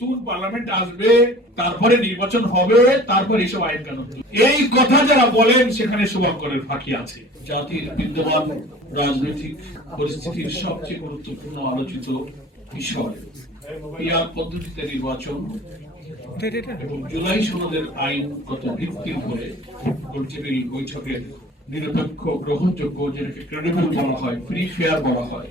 নতুন পার্লামেন্ট আসবে, তারপরে নির্বাচন হবে, তারপর এইসব আইন কানুন। এই কথা যারা বলেন সেখানে শুভঙ্করের ফাঁকি আছে। জাতির বিদ্যমান রাজনৈতিক পরিস্থিতির সবচেয়ে গুরুত্বপূর্ণ আলোচিত বিষয় পিআর পদ্ধতিতে নির্বাচন এবং জুলাই সনদের আইনগত ভিত্তির উপরে গোলটেবিল বৈঠকের নিরপেক্ষ, গ্রহণযোগ্য, যেটাকে ক্রেডিবল বলা হয়, ফ্রি ফেয়ার বলা হয়,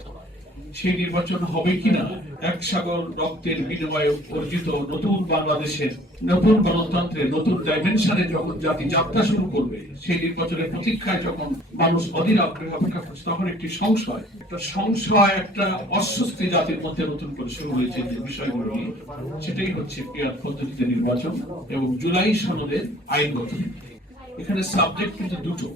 সেই নির্বাচন হবে কিনা, এক সাগর রক্তের বিনিময়ে অর্জিত নতুন বাংলাদেশের, নতুন গণতন্ত্রের নতুন ডাইমেনশনে যখন জাতি যাত্রা শুরু করবে, সেই নির্বাচনের প্রতীক্ষায় যখন মানুষ অধীর আগ্রহে অপেক্ষা করছে, তখন একটি সংশয়, একটা অস্বস্তি জাতির মধ্যে নতুন করে শুরু হয়েছে যে বিষয়গুলো নিয়ে। সেটাই হচ্ছে পিআর পদ্ধতিতে নির্বাচন এবং জুলাই সনদের আইনগত। এখানে সাবজেক্ট কিন্তু দুটো,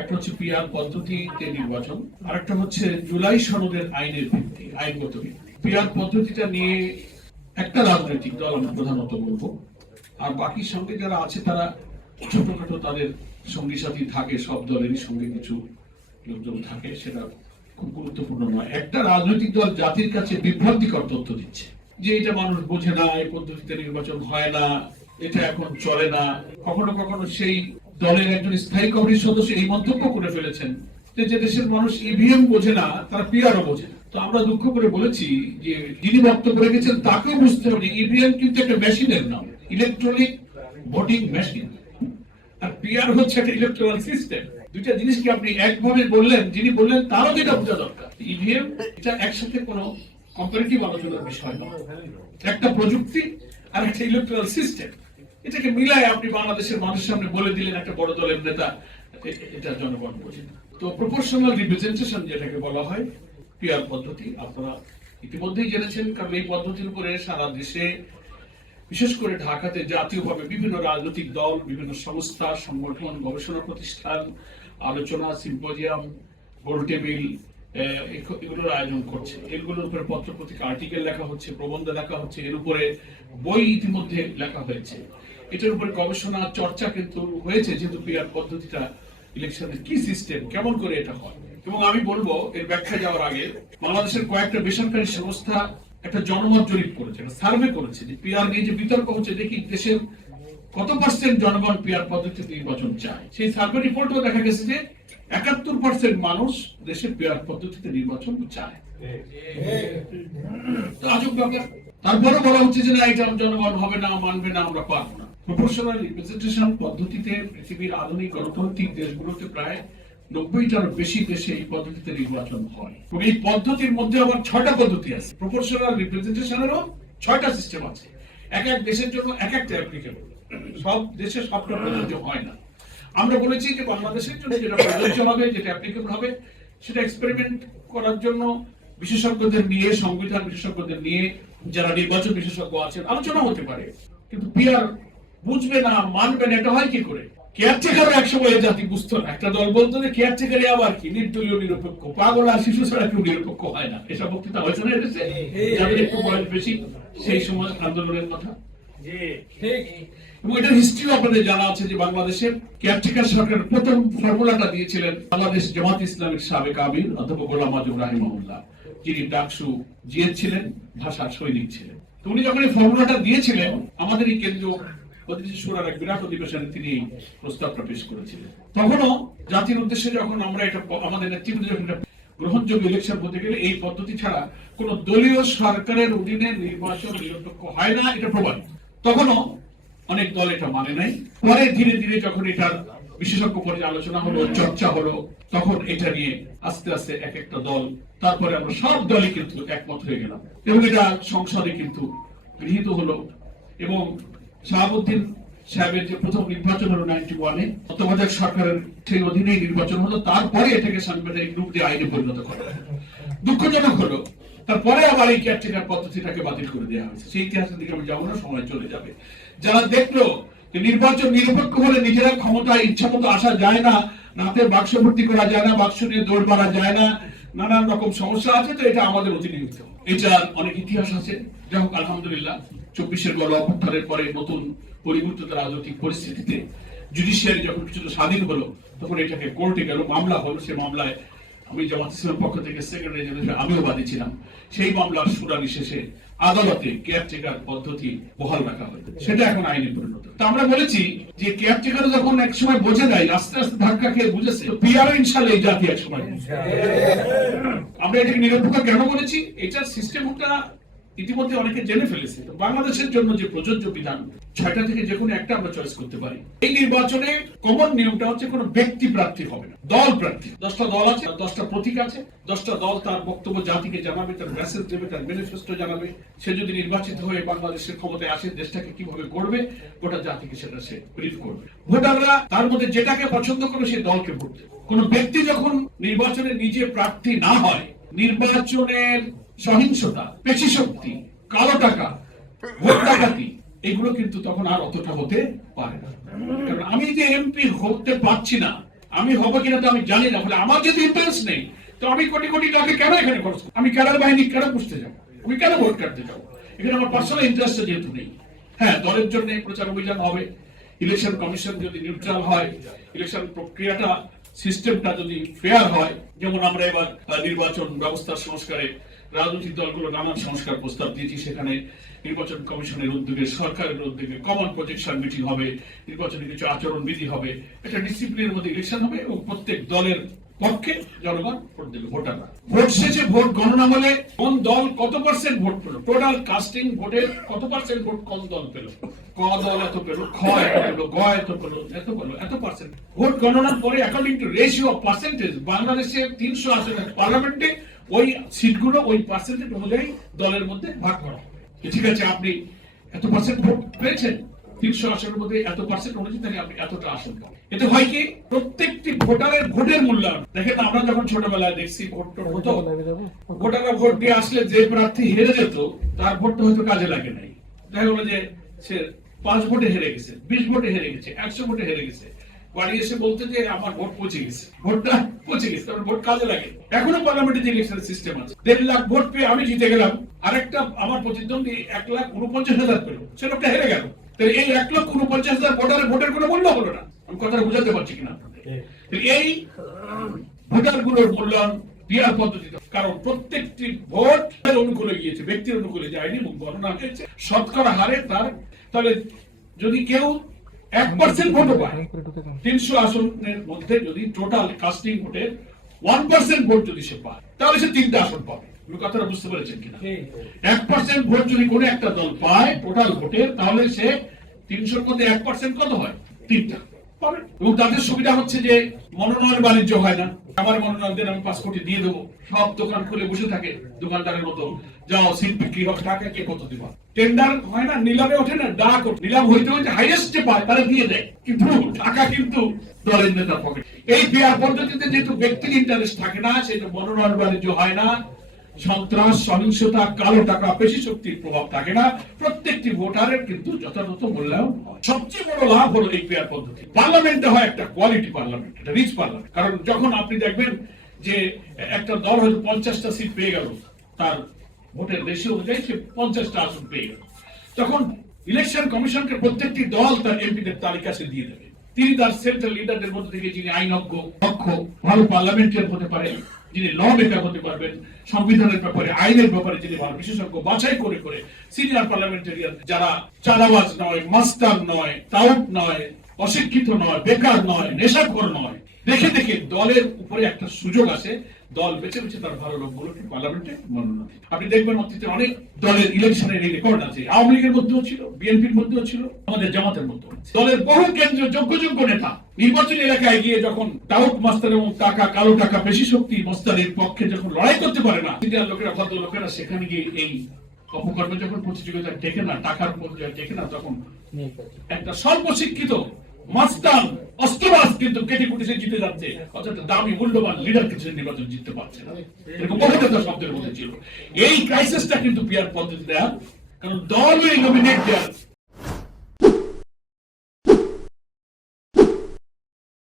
একটা হচ্ছে পিআর পদ্ধতিতে নির্বাচন, আর একটা হচ্ছে জুলাই সনদের আইনের ভিত্তি, আইনগত ভিত্তি। পিআর পদ্ধতিটা নিয়ে একটা রাজনৈতিক দল আমরা প্রধানত বলবো, আর বাকি সঙ্গে যারা আছে তারা ছোটখাটো তাদের সঙ্গী সাথী থাকে, সব দলেরই সঙ্গে কিছু লোকজন থাকে, সেটা খুব গুরুত্বপূর্ণ নয়। একটা রাজনৈতিক দল জাতির কাছে বিভ্রান্তিকর তথ্য দিচ্ছে যে এটা মানুষ বোঝে না, এই পদ্ধতিতে নির্বাচন হয় না, এটা এখন চলে না। কখনো কখনো সেই দলের একজন স্থায়ী কমিটির সদস্য এই মন্তব্য করে ফেলেছেন যে দেশের মানুষ ইভিএম বোঝে না, তারা পিআরও বোঝে না। তো আমরা দুঃখ করে বলেছি যে যিনি বক্তব্য রেখেছেন তাকেও বুঝতে হবে ইভিএম কিন্তু একটা মেশিনের নাম, ইলেকট্রনিক ভোটিং মেশিন, আর পিআর হচ্ছে একটা ইলেকট্রাল সিস্টেম। দুইটা জিনিস কি আপনি একভাবে বললেন, যিনি বললেন তারও যেটা বোঝা দরকার। ইভিএম এটা একসাথে কোনো কম্পারেটিভ আলোচনার বিষয় নয়, একটা প্রযুক্তি আর একটা ইলেকট্রাল সিস্টেম। এটাকে মিলায় আপনি বাংলাদেশের মানুষের সামনে বলে দিলেন একটা বড় দলের নেতা, এটা জনগণ বোঝে না। তো প্রপোর্শনাল রিপ্রেজেন্টেশন যেটাকে বলা হয় পিআর পদ্ধতি, আপনারা ইতিমধ্যেই জেনেছেন, কারণ এই পদ্ধতির উপরে সারা দেশে, বিশেষ করে ঢাকাতে জাতীয়ভাবে বিভিন্ন রাজনৈতিক দল, বিভিন্ন সংস্থা, সংগঠন, গবেষণা প্রতিষ্ঠান আলোচনা, সিম্পোজিয়াম, গোলটেবিল এগুলোর আয়োজন করছে। এগুলোর উপরে পত্র পত্রিকা আর্টিকেল লেখা হচ্ছে, প্রবন্ধ লেখা হচ্ছে, এর উপরে বই ইতিমধ্যে লেখা হয়েছে। এটার উপরে গবেষণা চর্চা কিন্তু হয়েছে, যেহেতু পিআর পদ্ধতিটা ইলেকশনের কি সিস্টেম, কেমন করে এটা হয়। এবং আমি বলবো এর ব্যাখ্যা যাওয়ার আগে, বাংলাদেশের কয়েকটা বেসরকারি সংস্থা একটা জনমত জরিপ করেছে, সার্ভে করেছে যে পিআর নিয়ে যে বিতর্ক হচ্ছে, দেখি দেশের কত পার্সেন্ট জনগণ পিআর পদ্ধতিতে নির্বাচন চায়। সেই সার্ভে রিপোর্টও দেখা গেছে যে ৭১% মানুষ দেশে পিআর পদ্ধতিতে নির্বাচন চায়। তো আজব ব্যাপার। তারপরে বলা হচ্ছে যে না, এটা জনগণ হবে না, মানবে না, আমরা পারবো না। প্রপোর্শনাল রিপ্রেজেন্টেশন পদ্ধতিতে পৃথিবীর আধুনিক গণতান্ত্রিক দেশগুলোতে প্রায় ৯০টার বেশি দেশে এই পদ্ধতিতে নির্বাচন হয়। এবং এই পদ্ধতির মধ্যে আবার ৬টা পদ্ধতি আছে। প্রপোর্শনাল রিপ্রেজেন্টেশনেরও ৬টা সিস্টেম আছে, এক এক দেশের জন্য এক একটা অ্যাপ্লিকেবল। সব দেশে সবটা প্রযোজ্য হয় না। আমরা বলেছি যে বাংলাদেশের জন্য যেটা প্রযোজ্য হবে, যেটা অ্যাপ্লিকেবল হবে, সেটা এক্সপেরিমেন্ট করার জন্য বিশেষজ্ঞদের নিয়ে, সংবিধান বিশেষজ্ঞদের নিয়ে, যারা নির্বাচন বিশেষজ্ঞ আছেন, আলোচনা হতে পারে। কিন্তু পিআর বুঝবে না, মানবে না, এটা হয় কি করে? কেয়ারটেকারও একসময় জাতি বুঝতো না। একটা দল বলতো যে কেয়ারটেকারে আবার কি, নির্দলীয় নিরপেক্ষ, পাগল আর শিশু ছাড়া কেউ নিরপেক্ষ হয় না। এসব বক্তৃতা হয়েছে না এসেছে, যাদের একটু বয়স বেশি, সেই সময় আন্দোলনের কথা। এবং এটার হিস্ট্রি আপনাদের জানা আছে যে বাংলাদেশের কেয়ারটেকার সরকার প্রথম ফর্মুলাটা দিয়েছিলেন বাংলাদেশ জামাত ইসলামের সাবেক আমির অধ্যাপক গোলাম আজম রাহিমাহুল্লাহ, যিনি ডাকসু জিএস ছিলেন, ভাষা সৈনিক ছিলেন। তো উনি যখন এই ফর্মুলাটা দিয়েছিলেন, আমাদের এই কেন্দ্রীয় সুরার এক বিরাট অধিবেশনে তিনি প্রস্তাবটা পেশ করেছিলেন। তখনও জাতির উদ্দেশ্যে যখন আমরা এটা, আমাদের নেতৃত্ব যখন গ্রহণযোগ্য ইলেকশন বলতে গেলে এই পদ্ধতি ছাড়া কোন দলীয় সরকারের অধীনে নির্বাচন নিরপেক্ষ হয় না, এটা প্রমাণিত। তখনও অনেক দল এটা মানে নাই। পরে ধীরে ধীরে যখন এটার বিশেষজ্ঞ পর্যালোচনা হলো, চর্চা হলো, তখন এটা নিয়ে আস্তে আস্তে এক একটা দল, তারপরে আমরা সব দলই কিন্তু একমত হয়ে গেলাম এবং এটা সংসদে কিন্তু গৃহীত হলো। এবং শাহাবুদ্দিন সাহেবের যে প্রথম নির্বাচন হলো 91-এ, তত্ত্বাবধায়ক সরকারের সেই অধীনেই নির্বাচন হলো। তারপরে এটাকে সাংবিধানিক রূপ দিয়ে আইনে পরিণত করা হয়। দুঃখজনক হলো তারপরে আবার এই কেয়ারটেকার পদ্ধতিটাকে বাতিল করে দেওয়া হয়েছে। সেই ইতিহাসের দিকে আমি যাবো না, সময় চলে যাবে। যারা দেখলো যে নির্বাচন নিরপেক্ষ হলে নিজেরা ক্ষমতায় ইচ্ছা মতো আসা যায় না, নাতে বাক্স ভর্তি করা যায় না, বাক্স নিয়ে দৌড় মারা যায় না, নানান রকম সমস্যা আছে, তো এটা আমাদের অতিরিক্ত। এটার অনেক ইতিহাস আছে। যাই হোক, আলহামদুলিল্লাহ 24-এর গণ অভ্যুত্থানের পরে নতুন পরিবর্তিত রাজনৈতিক পরিস্থিতিতে জুডিশিয়ারি যখন কিছুটা স্বাধীন হলো, তখন এটাকে কোর্টে গেল, মামলা হলো। সেই মামলায় আমি জামাত ইসলামের পক্ষ থেকে সেক্রেটারি জেনারেল, আমিও বাদী ছিলাম। সেই মামলার শুনানি শেষে আদালতে কেয়ারটেকার পদ্ধতি বহাল রাখা হয়, সেটা এখন আইনে পরিণত। তো আমরা বলেছি যে কেয়ারটেকার যখন এক সময় বোঝে দেয়, আস্তে আস্তে ধাক্কা খেয়ে বুঝেছে, পিআর ইনশাল্লাহ এই জাতি এক সময় আমরা এটাকে নিরপেক্ষ কেন বলেছি, এটার সিস্টেমটা ইতিমধ্যে অনেকে জেনে ফেলেছে। বাংলাদেশের জন্য যে প্রযোজ্য বিধান 6টা থেকে যে কোনো একটা আমরা চয়েস করতে পারি। এই নির্বাচনে কমন নিয়মটা হচ্ছে কোনো ব্যক্তি প্রার্থী হবে না, দল প্রার্থী। 10টা দল আছে, 10টা প্রতীক আছে, 10টা দল তার বক্তব্য জাতিকে জানাবে, তার মেসেজ দেবে, তার ম্যানিফেস্টো জানাবে। সে যদি নির্বাচিত হয়ে বাংলাদেশের ক্ষমতায় আসে, দেশটাকে কিভাবে করবে গোটা জাতিকে সেটা সে ব্রিফ করবে। ভোটাররা তার মধ্যে যেটাকে পছন্দ করবে সেই দলকে ভোট দেবে। কোন ব্যক্তি যখন নির্বাচনে নিজে প্রার্থী না হয়, নির্বাচনের সহিংসতা, পেশি শক্তি, কালো টাকা, ভোট ডাকাতি, এগুলো কিন্তু তখন আর অতটা হতে পারে না। কারণ আমি যে এমপি হতে পারছি না, আমি হব কিনা তো আমি জানি না, বলে আমার যদি ইন্টারেস্ট নেই, তো আমি কোটি কোটি টাকা কেন এখানে খরচ করব? আমি ক্যাডার বাহিনী কেন পুষতে যাবো? আমি কেন ভোট কাটতে যাবো? এখানে আমার পার্সোনাল ইন্টারেস্ট যেহেতু নেই। হ্যাঁ, দলের জন্য প্রচার অভিযান হবে, ইলেকশন কমিশন যদি নিউট্রাল হয়, ইলেকশন প্রক্রিয়াটা সিস্টেমটা যদি ফেয়ার হয়, যেমন আমরা এবার নির্বাচন ব্যবস্থার সংস্কারে রাজনৈতিক দলগুলো নানান সংস্কার প্রস্তাব দিয়েছি, সেখানে নির্বাচন কমিশনের উদ্যোগে, সরকারের উদ্যোগে কমন প্রজেকশন মিটিং হবে, নির্বাচনে কিছু আচরণ বিধি হবে, একটা ডিসিপ্লিনের মধ্যে ইলেকশন হবে এবং প্রত্যেক দলের পক্ষে জনগণ ভোট দেবে, ভোটাররা। ভোট শেষে ভোট গণনা বলে কোন দল কত পার্সেন্ট ভোট পেল, টোটাল কাস্টিং ভোটের কত পার্সেন্ট ভোট কোন দল পেল, ক দল এত পেল, খ এত পেল, গ এত পেল, এত পেল, এত পার্সেন্ট ভোট গণনার পরে according to ratio of percentage, বাংলাদেশে 300 আসনের পার্লামেন্টে ওই সিটগুলো ওই পার্সেন্টেজ অনুযায়ী দলের মধ্যে ভাগ করা হবে। ঠিক আছে, আপনি এত পার্সেন্ট ভোট পেয়েছেন, 300 আসনের মধ্যে এত পার্সেন্ট অনুযায়ী, তাহলে আপনি এতটা আসন পাবেন। এতে হয় কি, প্রত্যেকটি ভোটারের ভোটের মূল্যায়ন। দেখেন, আমরা যখন ছোটবেলায় দেখছি ভোট হতো, ভোটাররা ভোট দিয়ে আসলে যে প্রার্থী হেরে যেত তার ভোটটা হয়তো কাজে লাগে নাই। দেখা গেল যে সে 5 ভোটে হেরে গেছে, 20 ভোটে হেরে গেছে, 100 ভোটে হেরে গেছে, বাড়ি এসে বলতে যে আমার ভোট পৌঁছে গেছে, ভোটটা পৌঁছে গেছে, তারপর ভোট কাজে লাগে। এখনো পার্লামেন্টে যে ইলেকশন সিস্টেম আছে, 1.5 লাখ ভোট পেয়ে আমি জিতে গেলাম, আরেকটা আমার প্রতিদ্বন্দ্বী 1,49,000 পেল, সে লোকটা হেরে গেল। তাহলে এই 1,49,000 ভোটারের ভোটের কোনো মূল্য হলো না। আমি কথাটা বুঝাতে পারছি কিনা আপনাদের? এই ভোটার গুলোর মূল্যায়ন পিআর পদ্ধতিতে, কারণ প্রত্যেকটি ভোট অনুকূলে গিয়েছে, ব্যক্তির অনুকূলে যায়নি এবং গণনা হয়েছে শতকরা হারে তার। তাহলে যদি কেউ 1% ভোটও পায়, 300 আসনের মধ্যে যদি টোটাল কাস্টিং ভোটের 1% ভোট যদি সে পায়, তাহলে সে 3টা আসন পাবে। কথাটা বুঝতে পেরেছেন কিনা? 1% ভোট যদি কোনো একটা দল পায় টোটাল ভোটের, তাহলে সে 300-র মধ্যে 1% কত হয়? 3টা পাবে। এবং তাদের সুবিধা হচ্ছে যে মনোনয়ন বাণিজ্য হয় না। আমার মনোনয়ন দেন, আমি 5 কোটি দিয়ে দেবো। সব দোকান খুলে বসে থাকে দোকানদারের মতো, যাও সিট বিক্রি হবে, টাকা কে কত দিবা। টেন্ডার হয় না, নিলামে ওঠে না, ডাক নিলাম হইতে হইতে হাইয়েস্ট পায় তারা দিয়ে দেয়, কিন্তু টাকা কিন্তু দলের নেতার পকেট। এই পিআর পদ্ধতিতে যেহেতু ব্যক্তির ইন্টারেস্ট থাকে না, সেটা মনোনয়ন বাণিজ্য হয় না, সন্ত্রাস, সহিংসতা, কালো টাকা, পেশি শক্তির প্রভাব থাকে না, প্রত্যেকটি ভোটারের কিন্তু যথাযথ মূল্যায়ন হয়। সবচেয়ে বড় লাভ হলো এই পিআর পদ্ধতি। পার্লামেন্টে হয় একটা কোয়ালিটি পার্লামেন্ট, একটা রিচ পার্লামেন্ট। কারণ যখন আপনি দেখবেন যে একটা দল হয়তো 50টা সিট পেয়ে গেল, তার ভোটের রেশিও অনুযায়ী সে 50টা আসন পেয়ে গেল, তখন ইলেকশন কমিশনকে প্রত্যেকটি দল তার এমপিদের তালিকা সে দিয়ে দেবে। তিনি তার সেন্ট্রাল লিডারদের মধ্যে থেকে যিনি আইনজ্ঞ, দক্ষ, ভালো পার্লামেন্টারিয়ান হতে পারে, যিনি ল মেকার হতে পারবেন, সংবিধানের ব্যাপারে, আইনের ব্যাপারে যিনি ভালো বিশেষজ্ঞ, বাছাই করে করে সিনিয়র পার্লামেন্টারিয়ান যারা চালাবাজ নয়, মাস্টার নয়, তাউট নয়, অশিক্ষিত নয়, বেকার নয়, নেশাখোর নয়, দেখে দেখে দলের উপরে একটা সুযোগ আছে, দল বেছে বেছে তার ভালো লোকগুলোকে পার্লামেন্টে মনোনয়ন। আপনি দেখবেন অতীতে অনেক দলের ইলেকশনের এই রেকর্ড আছে, আওয়ামী লীগের মধ্যেও ছিল, বিএনপির মধ্যেও ছিল, আমাদের জামাতের মধ্যেও। দলের বহু কেন্দ্রীয় যোগ্য নেতা নির্বাচনী এলাকায় গিয়ে যখন টাউট মাস্টার এবং টাকা, কালো টাকা, পেশি শক্তি মস্তানের পক্ষে যখন লড়াই করতে পারে না, সিনিয়র লোকেরা, ভদ্র লোকেরা সেখানে গিয়ে এই অপকর্মে যখন প্রতিযোগিতা ডেকে না, টাকার পর্যায়ে ডেকে না, তখন একটা স্বল্প শিক্ষিত মাস্তান অস্ত্রবাজ কিন্তু কেটে কুটে জিতে যাচ্ছে, অর্থাৎ দামি মূল্যবান লিডার কিছু নির্বাচন জিততে পারছে না। এরকম বহু নেতা শব্দের মধ্যে ছিল। এই ক্রাইসিসটা কিন্তু পিআর পদ্ধতি দেয়া, কারণ দল উইল নমিনেট দেয়ার